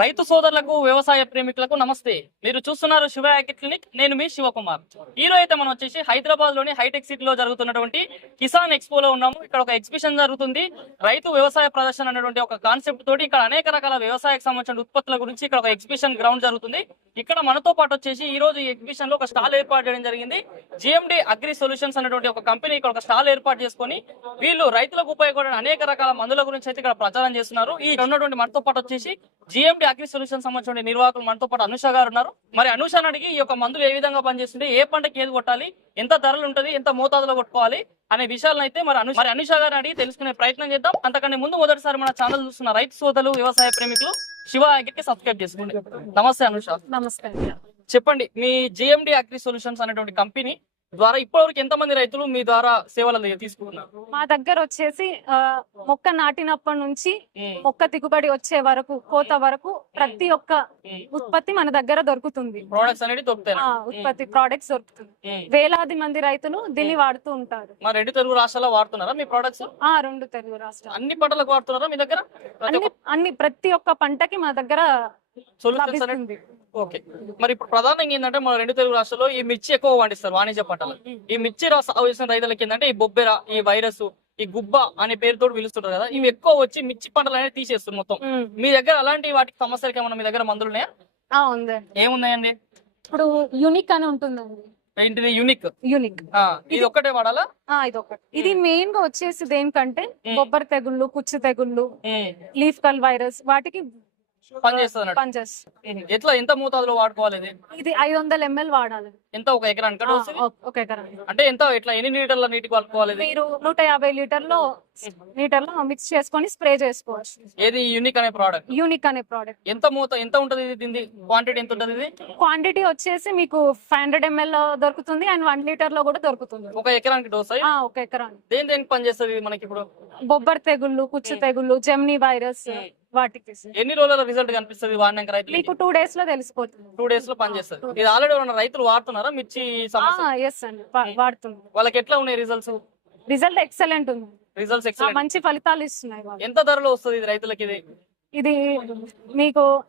రైతు సోదరులకు వ్యవసాయ ప్రేమికులకు నమస్తే. మీరు చూస్తున్నారు శివ క్లినిక్. నేను మీ శివకుమార్. ఈ రోజు అయితే మనం వచ్చేసి హైదరాబాద్లోని హైటెక్ సిటీలో జరుగుతున్నటువంటి కిసాన్ ఎక్స్పో లో ఉన్నాము. ఇక్కడ ఒక ఎగ్జిబిషన్ జరుగుతుంది. రైతు వ్యవసాయ ప్రదర్శన అనేటువంటి ఒక కాన్సెప్ట్ తోటి ఇక్కడ అనేక రకాల వ్యవసాయకు సంబంధించిన ఉత్పత్తుల గురించి ఇక్కడ ఒక ఎగ్జిబిషన్ గ్రౌండ్ జరుగుతుంది. ఇక్కడ మనతో పాటు వచ్చేసి ఈ రోజు ఈ ఎగ్జిబిషన్లో ఒక స్టాల్ ఏర్పాటు చేయడం జరిగింది. జిఎండి అగ్రి సొల్యూషన్స్ అనేటువంటి ఒక కంపెనీ ఇక్కడ ఒక స్టాల్ ఏర్పాటు చేసుకొని వీళ్ళు రైతులకు ఉపయోగపడిన అనేక రకాల మందుల గురించి అయితే ఇక్కడ ప్రచారం చేస్తున్నారు. ఈ ఉన్నటువంటి మనతో పాటు వచ్చేసి జిఎండి అగ్రి సొల్యూషన్ సంబంధించిన నిర్వాహకులు మనతో పాటు అనుష గారు ఉన్నారు. మరి అనుషని అడిగి ఈ యొక్క మందులు ఏ విధంగా పనిచేస్తుంది ఏ పంటకి ఏది కొట్టాలి ఎంత ధరలు ఉంటుంది ఎంత మోతాదులో కొట్టుకోవాలి అనే విషయాలను అయితే మరి అను మరి అనుష గారిని అడిగి తెలుసుకునే ప్రయత్నం చేద్దాం. అంతకంటే ముందు మొదటిసారి మన ఛానల్ చూస్తున్న రైతు సోదరులు వ్యవసాయ ప్రేమికులు శివ అగ్రికి సబ్స్క్రైబ్ చేసుకోండి. నమస్తే అనుష. నమస్తే చెప్పండి మీ జిఎండి అగ్రి సొల్యూషన్స్ అనేటువంటి కంపెనీ ద్వారా ఇప్పటివరకు ఎంతమంది రైతులు మీ ద్వారా సేవలు తీసుకున్నారు మా దగ్గర వచ్చేసి మొక్క నాటినప్పటి నుంచి మొక్క దిగుబడి వచ్చే వరకు కోత వరకు ప్రతి ఒక్క ఉత్పత్తి మన దగ్గర దొరుకుతుంది. ప్రోడక్ట్స్ అనేది దొరుకుతాయి ఉత్పత్తి ప్రోడక్ట్స్ దొరుకుతుంది. వేలాది మంది రైతులు దీన్ని వాడుతూ ఉంటారు. మా రెండు తెలుగు రాష్ట్రాల్లో వాడుతున్నారా మీ ప్రోడక్ట్స్ ఆ రెండు తెలుగు రాష్ట్రాలు. అన్ని పంటలకు వాడుతున్నారా మీ దగ్గర? అన్ని ప్రతి ఒక్క పంటకి మా దగ్గర సొల్యూషన్స్ ఓకే. మరి ఇప్పుడు ప్రధానంగా ఏంటంటే మన రెండు తెలుగు రాష్ట్రాల్లో ఈ మిర్చి ఎక్కువ పండిస్తారు వాణిజ్య పంటలు. ఈ మిర్చి సాగు చేసిన రైతులకి ఏంటంటే ఈ బొబ్బెర ఈ వైరస్ ఈ గుబ్బ అనే పేరుతో పిలుస్తుంటారు కదా ఇవి ఎక్కువ వచ్చి మిర్చి పంటలు అనేది తీసేస్తారు మొత్తం. మీ దగ్గర అలాంటి వాటికి సమస్యలకి ఏమన్నా మీ దగ్గర మందులు ఉన్నాయా? ఉందండి. ఏమున్నాయండి? ఇప్పుడు యూనిక్ అని ఉంటుందండి. ఏంటిది? యూనిక్. యూనిక్. ఇది ఒక్కటే వాడాలా? ఇది ఒకటి ఇది మెయిన్గా వచ్చేసి దేనికంటే బొబ్బర్ తెగుళ్ళు కుచ్చు తెగుళ్ళు. లీఫ్ కల్ వైరస్ వాటికి పనిచేస్తుంది ఎట్లా? ఎంత మోతాదులో వాడుకోవాలి ఇది? ఇది ఐదు వందల ఎంఎల్ వాడాలి. ఎంత? ఒక ఎకరానికి ఒక ఎకరం అంటే ఎంత? ఎట్లా? ఎన్ని లీటర్ల నీటికి వాడుకోవాలి ఇది? మీరు నూట యాభై లీటర్లో లీటర్లో మిక్స్ చేసుకొని స్ప్రే చేసుకోవచ్చు. ఏది? యూనిక్ అనే ప్రోడక్ట్ యూనిక్ అనే ప్రోడక్ట్ ఎంత మోత ఎంత ఉంటది ఇది దీని క్వాంటిటీ ఎంత ఉంటది ఇది? క్వాంటిటీ వచ్చేసి మీకు ఫైవ్ హండ్రెడ్ ఎంఎల్లో దొరుకుతుంది అండ్ వన్ లీటర్లో కూడా దొరుకుతుంది. ఒక ఎకరానికి డోస్ ఆ, ఒక ఎకరం దేని దేనికి పని చేస్తుంది ఇది మనకి ఇప్పుడు? బొబ్బర్ తెగుళ్ళు కుచ్చు తెగుళ్ళు జెమ్ని వైరస్. వాటికి ఎన్ని రోజుల రిజల్ట్ కనిపిస్తుంది వాడినాక రైతులు మీకు టూ డేస్లో తెలిసిపోతుంది. టూ డేస్లో పని చేస్తుంది. ఇది ఆల్రెడీ ఉన్న రైతులు వాడుతున్నారా? మిర్చి సమస్య? ఎస్ అండి వా- వాడుతుంది వాళ్ళకి ఎట్లా ఉన్నాయి రిజల్ట్స్ రిజల్ట్ ఎక్సలెంట్ ఉంది. రిజల్ట్స్ ఎక్సలెంట్ మంచి ఫలితాలు ఇస్తున్నాయి. ఎంత ధరలో వస్తుంది ఇది రైతులకి ఇది? ఇది మీకు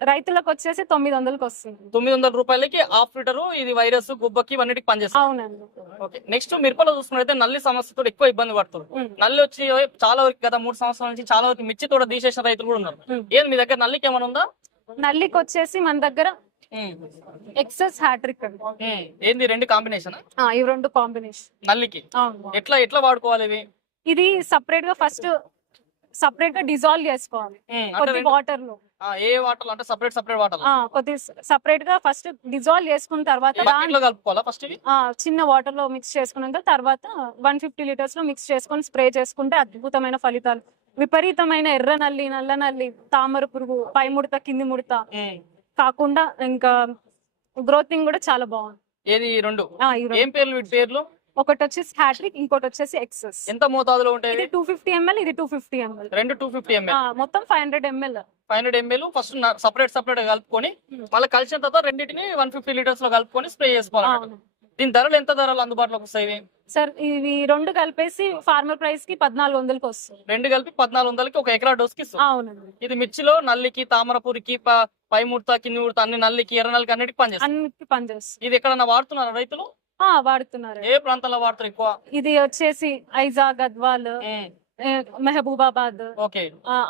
రైతులకు వచ్చేసి తొమ్మిది వందలకి వస్తుంది తొమ్మిది వందల రూపాయలకి హాఫ్ లీటర్ ఇది వైరస్ గుబ్బకి ఇవన్నిటికి పనిచేస్తుంది అవునండి. ఓకే నెక్స్ట్ మిరపలో చూసుకున్నైతే నల్లి సమస్యతో ఎక్కువ ఇబ్బంది పడుతుంది. నల్లి వచ్చి చాలా వరకు గత మూడు సంవత్సరాల నుంచి చాలా వరకు మిర్చి తోట తీసేసిన రైతులు కూడా ఉన్నారు. ఏం మీ దగ్గర నల్లికి ఏమైనా ఉందా? నల్లికి వచ్చేసి మన దగ్గర ఎక్సెస్ హ్యాట్రిక్ అండి. ఏంది రెండు కాంబినేషన్? ఇవి రెండు కాంబినేషన్. నల్లికి. ఎట్లా ఎట్లా వాడుకోవాలి ఇవి? ఇది సపరేట్గా ఫస్ట్ సపరేట్గా డిజాల్వ్ చేసుకోవాలి. వాటర్లో ఏ వాటర్ అంటే సపరేట్ సపరేట్ వాటర్ కొద్ది సపరేట్గా ఫస్ట్ డిజాల్వ్ చేసుకున్న తర్వాత కలుపుకోవాలా ఫస్ట్ చిన్న వాటర్లో మిక్స్ చేసుకున్నాక తర్వాత వన్ ఫిఫ్టీ లీటర్స్లో మిక్స్ చేసుకొని స్ప్రే చేసుకుంటే అద్భుతమైన ఫలితాలు. విపరీతమైన ఎర్ర నల్లి నల్ల నల్లి తామర పురుగు పై ముడత కింది ముడత. కాకుండా ఇంకా గ్రోతింగ్ కూడా చాలా బాగుంది. ఏది రెండు. ఏం పేర్లు వీటి పేర్లు? ఒకటి వచ్చేసి హ్యాట్రిక్ ఇంకోటి వచ్చేసి ఎక్సెస్ ఎంత మోతాదులో ఉంటాయి? ఇది టూ ఫిఫ్టీ ఎంఎల్ ఇది టూ ఫిఫ్టీ ఎంఎల్ రెండు టూ ఫిఫ్టీ ఎంఎల్ మొత్తం five hundred ML five hundred ML first separate separate కలుపుకొని మళ్ళీ కలిసిన తర్వాత రెండింటిని వన్ ఫిఫ్టీ లీటర్స్లో కలుపుకొని స్ప్రే చేసుకోవాలి దీని ధరలు ఎంత ధరలు అందుబాటులోకి వస్తాయి? సార్ ఇవి రెండు కలిపేసి ఫార్మర్ ప్రైస్కి పద్నాలుగు వందలకి వస్తుంది రెండు కలిపి పద్నాలుగు వందలకి ఒక ఎకరా డోస్కి అవునండి. ఇది మిర్చిలో నల్లికి తామరపురికి ప- ముడత కింది ముడత అన్ని నల్లికి ఎర్ర నల్లికి అన్నిటికి పనిచేస్తుంది అన్నిటికి పనిచేస్తుంది ఇది ఎక్కడన్నా వాడుతున్నారా రైతులు? వాడుతున్నారు. ఏ ప్రాంతాల్లో వాడతారు ఎక్కువ? ఇది వచ్చేసి ఐజా గద్వాల్ మెహబూబాబాద్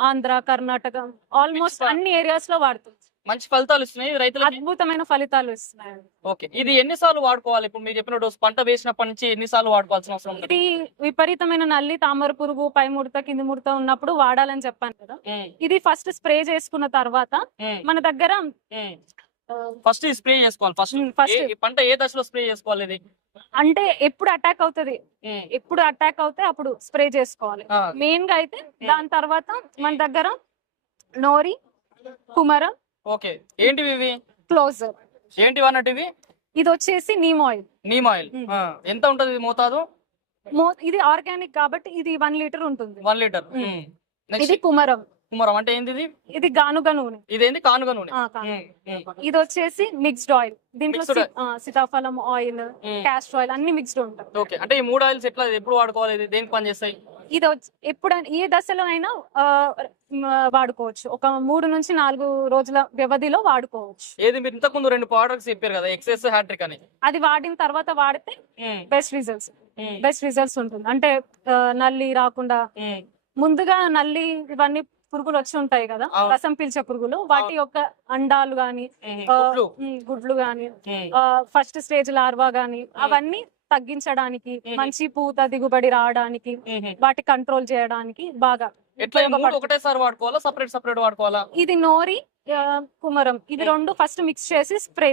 ఆంధ్ర కర్ణాటక ఆల్మోస్ట్ అన్ని ఏరియాస్లో వాడుతుంది మంచి ఫలితాలు ఇస్తున్నాయి ఇది రైతులకి? అద్భుతమైన ఫలితాలు ఇస్తున్నాయి. ఓకే. ఇది ఎన్నిసార్లు వాడుకోవాలి? ఇప్పుడు మీరు చెప్పిన డోస్ పంట వేసినప్పటి నుంచి ఎన్నిసార్లు వాడుకోవాల్సిన అవసరం ఇది విపరీతమైన నల్లి తామర పురుగు పై ముడత కింది ముడత ఉన్నప్పుడు వాడాలని చెప్పాను కదా. ఇది ఫస్ట్ స్ప్రే చేసుకున్న తర్వాత మన దగ్గర ఫస్ట్ స్ప్రే చేసుకోవాలి. ఫస్ట్ first- పంట ఏ దశలో స్ప్రే చేసుకోవాలి ఇది? అంటే ఎప్పుడు అటాక్ అవుతది. ఎప్పుడు అటాక్ అవుతే అప్పుడు స్ప్రే చేసుకోవాలి. మెయిన్గా అయితే దాని తర్వాత మన దగ్గర నోరి కుమర ఓకే. ఏంటివి ఇవి? క్లోజర్. ఏంటివి అన్నట్టు ఇవి? ఇది వచ్చేసి నీమ్ ఆయిల్. Neem oil. ఎంత ఉంటది మోతాదు? ఇది ఆర్గానిక్ కాబట్టి ఇది వన్ లీటర్ ఉంటుంది. One litre. ఇది కుమరం. కుమరం అంటే ఏంది ఇది? ఇది గానుగ నూనె. ఇదేంది? కానుగ నూనె. ఆ, ఇది వచ్చేసి మిక్స్డ్ ఆయిల్. దీంట్లో Mixed సి- ఆ, సీతాఫలం ఆయిల్. క్యాస్టర్ ఆయిల్ అన్ని మిక్స్డ్ ఉంటాయి. ఓకే. అంటే ఈ మూడు ఆయిల్స్ ఎట్లా ఎప్పుడు వాడుకోవాలి? ఇది దేనికి పని చేస్తాయి ఇది వచ్చి- ఎప్పుడైనా ఏ దశలో అయినా ఆ, మ, వాడుకోవచ్చు. ఒక మూడు నుంచి నాలుగు రోజుల వ్యవధిలో వాడుకోవచ్చు. ఏది? మీరు ఇంతకు ముందు రెండు ప్రోడక్ట్స్ చెప్పారు కదా ఎక్సెస్ హ్యాట్రిక్ అని. అది వాడిన తర్వాత వాడితే um, best results um, best results ఉంటుంది. అంటే ఆ, నల్లి రాకుండా ఉమ్, ముందుగా నల్లి ఇవన్నీ పురుగులు వచ్చి ఉంటాయి కదా. రసం పీల్చే పురుగులు వాటి యొక్క అండాలు గాని గుడ్లు. గాని ఫస్ట్ స్టేజ్ లార్వా గాని అవన్నీ తగ్గించడానికి. మంచి పూత దిగుబడి రావడానికి. వాటి కంట్రోల్ చేయడానికి బాగా ఎట్లా. ఒకటేసారి వాడుకోవాలా? Separate separate వాడుకోవాలా? ఇది నోరి కుమరం. ఇది రెండు ఫస్ట్ మిక్స్ చేసి స్ప్రే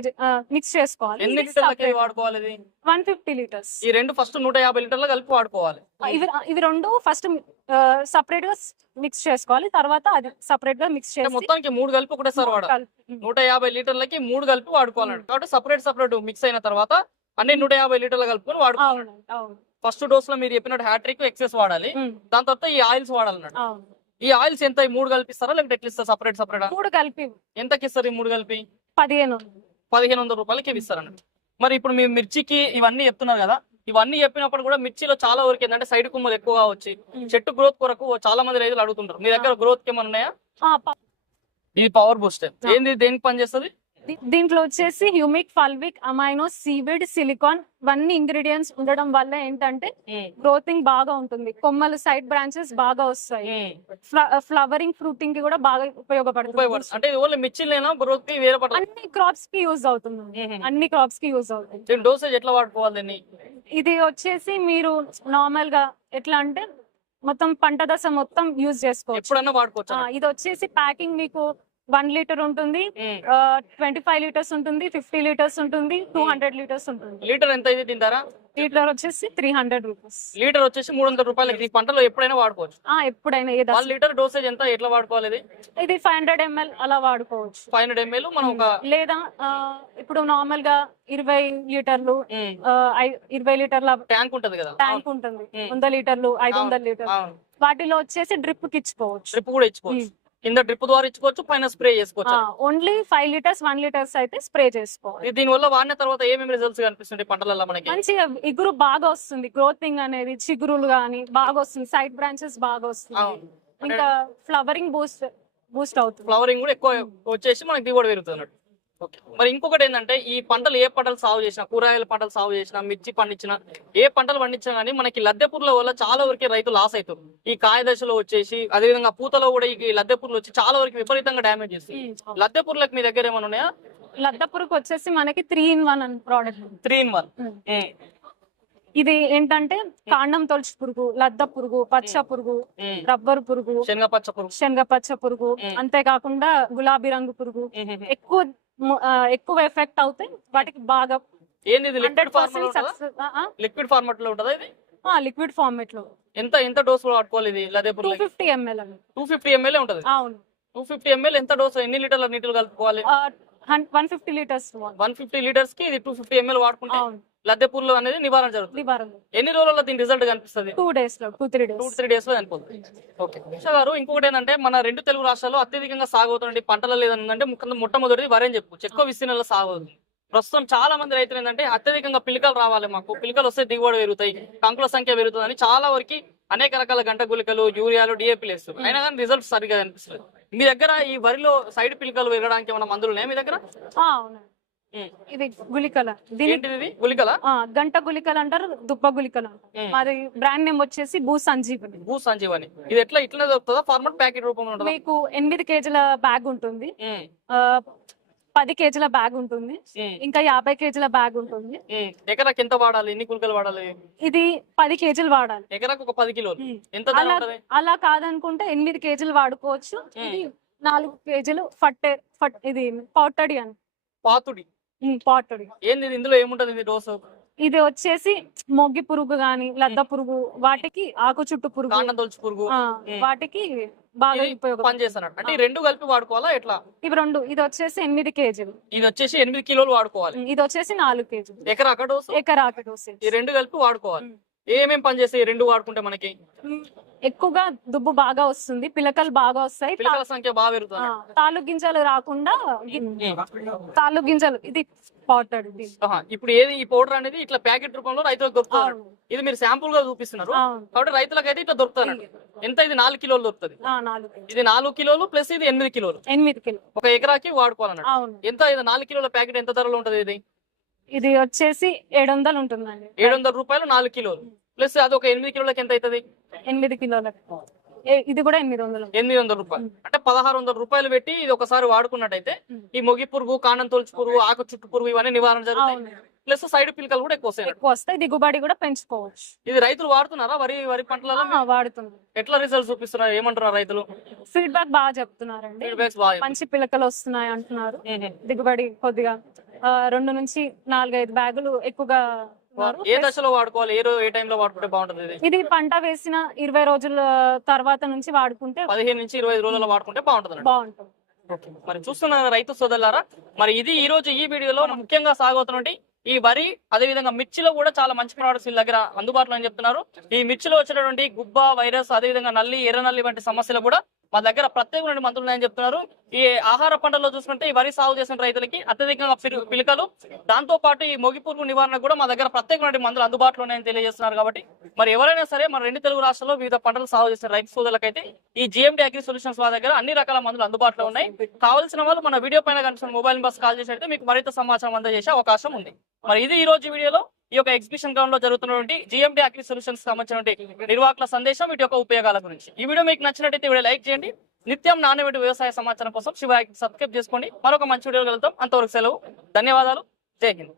మిక్స్ చేసుకోవాలి. ఎన్ని లీటర్లకి వాడుకోవాలి ఇది? వన్ ఫిఫ్టీ లీటర్స్ ఈ రెండు ఫస్ట్ నూట యాభై లీటర్లు కలిపి వాడుకోవాలి. ఇవి ఇవి రెండు ఫస్ట్ సపరేట్గా మిక్స్ చేసుకోవాలి. తర్వాత అది సపరేట్గా మిక్స్ చేసి మొత్తానికి మూడు కలిపి ఒకటేసారి వాడాలి. నూట యాభై లీటర్లకి మూడు కలిపి వాడుకోవాలండి కాబట్టి సపరేట్ సపరేట్ మిక్స్ అయిన తర్వాత అన్ని నూట యాభై లీటర్లు కలుపుకొని వాడుకోవాలి. ఫస్ట్ డోస్లో మీరు చెప్పినట్టు హ్యాట్రిక్ ఎక్సెస్ వాడాలి. దాని తర్వాత ఈ ఆయిల్స్ వాడాలన్నాడు. అవును. ఈ ఆయిల్స్ ఎంత? ఈ మూడు కలిపిస్తారా? లేకపోతే ఎట్లా ఇస్తారు? సపరేట్ సపరేట్ మూడు కలిపి. ఎంతకి ఇస్తారు ఈ మూడు కలిపి? పదిహేను. పదిహేను వందల రూపాయలకి ఇస్తారన్నట్టు మరి ఇప్పుడు మీ మిర్చికి ఇవన్నీ చెప్తున్నారు కదా ఇవన్నీ చెప్పినప్పుడు కూడా మిర్చిలో చాలా వరకు ఏంటంటే సైడ్ కుమ్మలు ఎక్కువగా వచ్చి. చెట్టు గ్రోత్ కొరకు చాలా మంది రైతులు అడుగుతుంటారు. మీ దగ్గర గ్రోత్ ఏమైనా ఉన్నాయా? ఇది పవర్ బూస్ట్ ఏంది? దేనికి పనిచేస్తుంది? దీంట్లో వచ్చేసి humic fulvic amino seaweed silicon ఇవన్నీ ఇంగ్రీడియంట్స్ ఉండడం వల్ల ఏంటంటే గ్రోతింగ్ బాగా ఉంటుంది. కొమ్మలు సైడ్ బ్రాంచెస్ బాగా వస్తాయి. ఫ్లవరింగ్ ఫ్రూటింగ్కి కూడా బాగా ఉపయోగపడుతుంది. అంటే అన్ని క్రాప్స్కి యూజ్ అవుతుంది. అన్ని క్రాప్స్కి యూజ్ అవుతుంది. డోసేజ్ ఎట్లా వాడుకోవాలి ఇది వచ్చేసి మీరు నార్మల్గా ఎట్లా అంటే మొత్తం పంట దశ మొత్తం యూజ్ చేసుకోవచ్చు. ఇది వచ్చేసి ప్యాకింగ్ మీకు వన్ లీటర్ ఉంటుంది ట్వంటీ ఫైవ్ లీటర్స్ ఉంటుంది ఫిఫ్టీ లీటర్స్ ఉంటుంది టూ హండ్రెడ్ లీటర్స్ ఉంటుంది. లీటర్ ఎంత ఇది దీని ధర లీటర్ వచ్చేసి త్రీ హండ్రెడ్ రూపీస్. లీటర్ వచ్చేసి మూడు వందల రూపాయలకి ఈ పంటలో ఎప్పుడైనా వాడుకోవచ్చు? ఎప్పుడైనా లీటర్ డోసేజ్ ఎంత? ఎట్లా వాడుకోవాలి ఇది? ఇది ఫైవ్ హండ్రెడ్ ఎంఎల్ అలా వాడుకోవచ్చు. ఫైవ్ హండ్రెడ్ ఎంఎల్ మనం ఒక లేదా ఇప్పుడు నార్మల్గా ఇరవై లీటర్లు ఇరవై లీటర్ల ట్యాంక్ ఉంటది కదా. ట్యాంక్ ఉంటుంది. వంద లీటర్లు ఐదు వందల లీటర్లు. వాటిలో వచ్చేసి డ్రిప్కి ఇచ్చుకోవచ్చు. డ్రిప్ కూడా ఇచ్చుకోవచ్చు. కింద డ్రిప్ ద్వారా ఇచ్చుకోవచ్చు పైన స్ప్రే చేసుకోవచ్చు. Only five litres one litres అయితే స్ప్రే చేసుకోవాలి. దీని వల్ల వాడిన తర్వాత ఏమేమి రిజల్ట్స్ కనిపిస్తుంది పంటలలో మనకి? మంచిగా ఇగురు బాగా వస్తుంది. గ్రోతింగ్ అనేది చిగురులు గాని బాగా వస్తుంది. సైడ్ బ్రాంచెస్ బాగా వస్తుంది. ఇంకా ఫ్లవరింగ్ బూస్ట్ బూస్ట్ అవుతుంది. ఫ్లవరింగ్ కూడా ఎక్కువ వచ్చేసి మనకి దిగుబడి పెరుగుతుంది. మరి ఇంకొకటి ఏంటంటే ఈ పంటలు ఏ పంటలు సాగు చేసినా కూరగాయల పంటలు సాగు చేసినా మిర్చి పండించినా ఏ పంటలు పండించినా కానీ మనకి లద్దె పురుగుల వల్ల చాలా వరకు రైతు లాస్ అవుతారు ఈ కాయ దశలో వచ్చేసి అదేవిధంగా పూతలో కూడా ఈ లద్దె పురుగులు వచ్చి చాలా వరకు విపరీతంగా డ్యామేజ్ చేస్తాయి. లద్దె పురుగులకు మీ దగ్గర ఏమైనా ఉన్నాయా? లద్దపురకు వచ్చేసి మనకి త్రీ ఇన్ వన్ అని ప్రోడక్ట్ త్రీ ఇన్ వన్. ఇది ఏంటంటే కాండం తొలచి పురుగు లద్ద పురుగు పచ్చ పురుగు రబ్బర్ పురుగు శనగ పచ్చ పురుగు. శనగ పచ్చ పురుగు మ్మ్. అంతేకాకుండా గులాబీ రంగు పురుగు. ఎక్కువ ఎక్కువ ఎఫెక్ట్ అవుతాయి. వాటికి బాగా ఏంది లిక్విడ్ ఫార్మట్ లిక్విడ్ ఫార్మట్లో ఉంటుందా ఇది? లిక్విడ్ ఫార్మేట్లో. ఎంత ఎంత డోస్ వాడుకోవాలి ఇది? లదే two fifty ml two fifty ml ఉంటది? అవును. టూ ఫిఫ్టీ ఎంఎల్ ఎంత డోస్ ఎన్ని లీటర్ల నీటిలో కలుపుకోవాలి? One fifty litres one fifty లీటర్స్కి ఇది టూ ఫిఫ్టీ ఎంఎల్ వాడుకుంటే లద్దె పురుగులు అనేది నివారణ జరుగుతుంది. నివారణ. ఎన్ని రోజుల్లో దీని రిజల్ట్ కనిపిస్తుంది? టూ డేస్లో టూ త్రీ టూ త్రీ డేస్లో చనిపోతుంది ఓకే. ఉషా గారు ఇంకొకటి ఏంటంటే మన రెండు తెలుగు రాష్ట్రాల్లో అత్యధికంగా సాగు అవుతున్న పంటలు ముఖ్యంగా మొట్టమొదటిది వరి అని చెప్పు ఎక్కువ విస్తీర్ణంలో సాగు అవుతుంది. ప్రస్తుతం చాలా మంది రైతులు ఏంటంటే అత్యధికంగా పిలికలు రావాలి మాకు. పిలికలు వస్తే దిగుబడి పెరుగుతాయి కంకుల సంఖ్య పెరుగుతుందని చాలా వరకు అనేక రకాల గంట గుళికలు యూరియాలు డిఏపీలు వేస్తారు. అయినా కానీ రిజల్ట్ సరిగా కనిపిస్తుంది మీ దగ్గర ఈ వరిలో సైడ్ పిలికలు పెరగడానికి ఏమైనా మందులు ఉన్నాయా మీ దగ్గర. ఇది గుళికల. దీని ఆ, గంట గుళికలు అంటారు దుబ్బ ఉమ్. మాది బ్రాండ్ నేమ్ వచ్చేసి భూ సంజీవని. భూ సంజీవని. ఇది ఎట్లా ఇట్లా దొరుకుతుందా? ఫార్మట్ ప్యాకెట్ రూపంలో ఉంటుందా? మీకు ఎనిమిది కేజీల బ్యాగ్ ఉంటుంది. పది కేజీల బ్యాగ్ ఉంటుంది. ఇంకా యాభై కేజీల బ్యాగ్ ఉంటుంది. ఎకరాకి ఎంత వాడాలి? ఎన్ని గుళికలు వాడాలి? ఇది పది కేజీలు వాడాలి. ఎకరాకు ఒక పది కిలోలు. ఉమ్. ఎంత అలా కాదనుకుంటే ఎనిమిది కేజీలు వాడుకోవచ్చు. ఇది నాలుగు కేజీలు ఫట్టే ఫట్ ఇది పాటడి అని. పాతుడి. పాటడి ఏంది ఇది? ఇందులో ఏముంటది? డోసు ఇది వచ్చేసి మొగ్గి పురుగు గాని లద్ద పురుగు వాటికి ఆకు చుట్టు పురుగు కాండం తొలచి పురుగు ఆ, వాటికి బాగా ఇది ఉపయోగం అంటే ఈ రెండు కలిపి వాడుకోవాలా ఎట్లా? ఇవి రెండు ఇది వచ్చేసి ఎనిమిది కేజీలు. ఇది వచ్చేసి ఎనిమిది కిలోలు వాడుకోవాలి. ఇది వచ్చేసి నాలుగు కేజీలు. ఎకరాక డోసు? ఎకరాకి డోసేజ్ ఈ రెండు కలిపి వాడుకోవాలి. ఉమ్. ఏమేం పని చేస్తాయి రెండు వాడుకుంటే మనకి? ఎక్కువగా దుబ్బు బాగా వస్తుంది పిలకలు బాగా వస్తాయి పిల్లల సంఖ్య బాగా పెరుగుతుంది. తాలు గింజలు రాకుండా తాలు గింజలు ఇది ఆహా, ఇప్పుడు ఏది ఈ పౌడర్ అనేది ఇట్లా ప్యాకెట్ రూపంలో రైతులకు దొరుకుతుంది ఇది మీరు శాంపుల్గా చూపిస్తున్నారు కాబట్టి రైతులకు అయితే ఇట్లా దొరుకుతుంది ఎంత ఇది? నాలుగు కిలోలు దొరుకుతుంది. ఇది నాలుగు కిలోలు ప్లస్ ఇది ఎనిమిది కిలోలు. ఎనిమిది కిలో ఒక ఎకరాకి వాడుకోవాలన్నట్టు. అవును. ఎంత ఇది? నాలుగు కిలోల ప్యాకెట్ ఎంత ధరలో ఉంటది ఇది? ఇది వచ్చేసి ఏడు వందలు ఉంటుందండి. ఏడు వందల రూపాయలు నాలుగు కిలోలు. ప్లస్ అది ఒక ఎనిమిది కిలోలకి ఎంత అవుతుంది? ఎనిమిది కిలోలకు. ఏ- ఇది కూడా ఎనిమిది వందలు. ఎనిమిది వందల రూపాయలు. అంటే పదహారు వందల రూపాయలు పెట్టి ఇది ఒకసారి వాడుకున్నట్టయితే ఈ మొగి పురుగు కాండం తొలచి పురుగు ఆకు చుట్టు పురుగు ఇవన్నీ నివారణ జరుగుతాయి. అవును. ప్లస్ సైడ్ పిలకలు కూడా ఎక్కువ వస్తాయి. ఎక్కువ వస్తాయి. దిగుబడి కూడా పెంచుకోవచ్చు. ఇది రైతులు వాడుతున్నారా? వరి వరి పంటలలో? ఆ, వాడుతుంది ఎట్లా రిజల్ట్ చూపిస్తున్నారు? ఏమంటున్నారు రైతులు? ఫీడ్బ్యాక్ బాగా చెప్తున్నారండి. ఫీడ్బ్యాక్స్ బాగా మంచి పిలకలు వస్తున్నాయి అంటున్నారు. దిగుబడి కొద్దిగా రెండు నుంచి నాలుగైదు బ్యాగులు ఎక్కువగా. ఏ దశలో వాడుకోవాలి? ఏ రో- ఏ టైంలో వాడుకుంటే బాగుంటుంది ఇది? పంట వేసిన ఇరవై రోజుల తర్వాత నుంచి వాడుకుంటే పదిహేను నుంచి ఇరవై ఐదు రోజుల్లో వాడుకుంటే బాగుంటుంది. బాగుంటుంది మరి చూస్తున్న రైతు సోదరులారా మరి ఇది ఈ రోజు ఈ వీడియోలో ముఖ్యంగా సాగుతున్నటువంటి ఈ వరి అదే విధంగా మిర్చిలో కూడా చాలా మంచి ప్రోడక్ట్స్ వీళ్ళ దగ్గర అందుబాటులో అని చెప్తున్నారు. ఈ మిర్చిలో వచ్చినటువంటి గుబ్బ వైరస్ అదే విధంగా నల్లి ఎర్ర నల్లి వంటి సమస్యలు కూడా మా దగ్గర ప్రత్యేకమైన మందులు ఉన్నాయని చెప్తున్నారు. ఈ ఆహార పంటల్లో చూసుకుంటే ఈ వరి సాగు చేసిన రైతులకి అత్యధికంగా పిలు- పిలకలు. దాంతో పాటు ఈ మొగి పురుగు నివారణ కూడా మా దగ్గర ప్రత్యేకమైన మందులు అందుబాటులో ఉన్నాయని తెలియజేస్తున్నారు కాబట్టి మరి ఎవరైనా సరే మన రెండు తెలుగు రాష్ట్రాల్లో వివిధ పంటలు సాగు చేసిన రైతు సోదరులకైతే ఈ జిఎండి అగ్రి సొల్యూషన్స్ వాళ్ళ దగ్గర అన్ని రకాల మందులు అందుబాటులో ఉన్నాయి. కావాల్సిన వాళ్ళు మన వీడియో పైన కనిపిస్తున్న మొబైల్ నెంబర్స్ కాల్ చేసినట్టు మీకు మరింత సమాచారం అందజేసే అవకాశం ఉంది. మరి ఇది ఈ రోజు వీడియోలో ఈ యొక్క ఎగ్జిబిషన్ గ్రౌండ్లో జరుగుతున్నటువంటి జిఎండి అగ్రి సొల్యూషన్స్ సంబంధించినటువంటి నిర్వాహకుల సందేశం వీటి యొక్క ఉపయోగాల గురించి. ఈ వీడియో మీకు నచ్చినట్టయితే వీడియో లైక్ చేయండి. నిత్యం నాణ్యమైన వ్యవసాయ సమాచారం కోసం శివ సబ్స్క్రైబ్ చేసుకోండి మరొక మంచి వీడియో కలుగుతాం అంతవరకు సెలవు. ధన్యవాదాలు. జై హింద్.